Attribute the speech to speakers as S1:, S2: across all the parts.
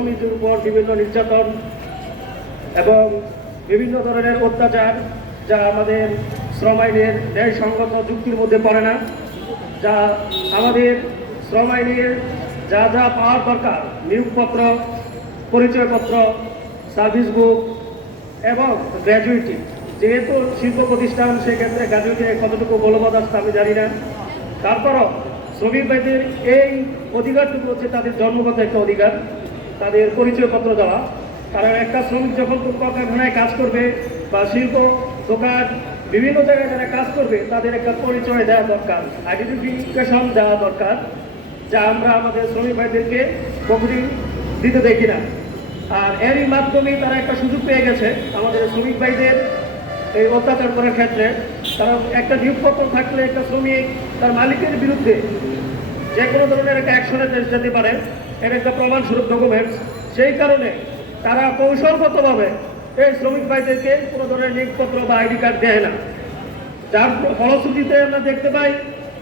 S1: শ্রমিকদের উপর বিভিন্ন নির্যাতন এবং বিভিন্ন ধরনের অত্যাচার যা আমাদের শ্রম আইনের ন্যায়সঙ্গত যুক্তির মধ্যে পড়ে না, যা আমাদের শ্রম আইনের যা যা পাওয়ার দরকার, নিয়োগপত্র, পরিচয়পত্র সার্ভিস বুক এবং গ্র্যাজুয়েটি যেহেতু শিল্প প্রতিষ্ঠান সেক্ষেত্রে গ্র্যাজুইটি কতটুকু বলবৎ আসতে আমি জানি না। তারপরও শ্রমিক ভাইদের এই অধিকারটুকু হচ্ছে তাদের জন্মগত একটা অধিকার। তাদের পরিচয়পত্র দেওয়া। কারণ একটা শ্রমিক যখন কোনো কারখানায় কাজ করবে বা শিল্প, দোকান, বিভিন্ন জায়গায় যারা কাজ করবে, তাদের একটা পরিচয় দেওয়া দরকার আইডেন্টিফিকেশন দেওয়া দরকার, যা আমরা আমাদের শ্রমিক ভাইদেরকে কখনই দিতে দেখি না আর এরই মাধ্যমে তারা একটা সুযোগ পেয়ে গেছে আমাদের শ্রমিক ভাইদের এই অত্যাচার করার ক্ষেত্রে। কারণ একটা নিয়োগপত্র থাকলে একটা শ্রমিক তার মালিকের বিরুদ্ধে যে কোনো ধরনের একটা অ্যাকশনে যেতে পারে। এর একটা প্রমাণ স্বরূপ ডকুমেন্টস সেই কারণে তারা কৌশলগতভাবে এই শ্রমিক ভাইদেরকে কোনো ধরনের নিয়োগপত্র বা আইডি কার্ড দেয় না। যার ফলশ্রুতিতে আমরা দেখতে পাই,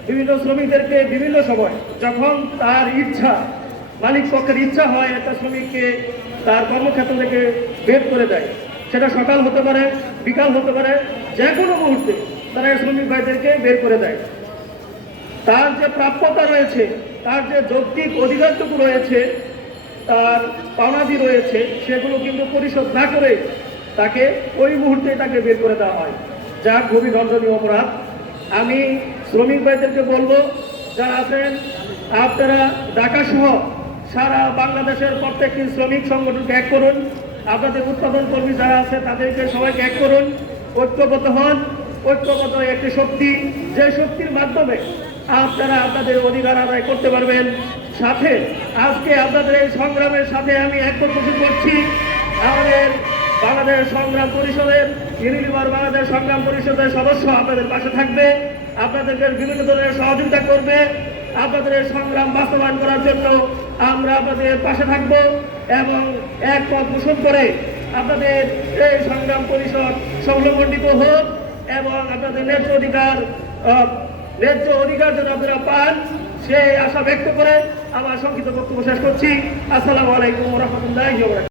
S1: বিভিন্ন শ্রমিকদেরকে বিভিন্ন সময় যখন তার ইচ্ছা, মালিক পক্ষের ইচ্ছা হয়, একটা শ্রমিককে তার কর্মক্ষেত্র থেকে বের করে দেয়। সেটা সকাল হতে পারে, বিকাল হতে পারে যে কোনো মুহূর্তে তারা এই শ্রমিক ভাইদেরকে বের করে দেয়। তার যে প্রাপ্যতা রয়েছে, তার যে যৌক্তিক অধিকারটুকু রয়েছে, তার পাওনাদি রয়েছে, সেগুলো কিন্তু পরিশোধ না করে তাকে ওই মুহূর্তে তাকে বের করে দেওয়া হয়। যা খুবই দণ্ডনীয় অপরাধ। আমি শ্রমিক ভাইদেরকে বলব, যারা আছেন, আপনারা ঢাকা সহ সারা বাংলাদেশের প্রত্যেকটি শ্রমিক সংগঠনকে এক করুন। আপনাদের উৎপাদন কর্মী যারা আছে, তাদেরকে সবাইকে এক করুন। ঐক্যবদ্ধ হন। ঐক্যবদ্ধ একটি শক্তি, যে শক্তির মাধ্যমে আপনারা আপনাদের অধিকার আদায় করতে পারবেন। সাথে আজকে আপনাদের এই সংগ্রামের সাথে আমি একমত পোষণ করছি। আমাদের বাংলাদেশ সংগ্রাম পরিষদের, ইউনিলিভার বাংলাদেশ সংগ্রাম পরিষদের সদস্য আপনাদের পাশে থাকবে। আপনাদেরকে বিভিন্ন ধরনের সহযোগিতা করবে। আপনাদের সংগ্রাম বাস্তবায়ন করার জন্য আমরা আপনাদের পাশে থাকব এবং এক পথ পোষণ করে আপনাদের এই সংগ্রাম পরিষদ সংগঠিত হোক এবং আপনাদের ন্যায্য অধিকার ন্যায্য অধিকার যেন আপনারা পান, সেই আশা ব্যক্ত করে আমার সংক্ষিপ্ত বক্তব্য শেষ করছি। আসসালামু আলাইকুম রহমতুল্লাহ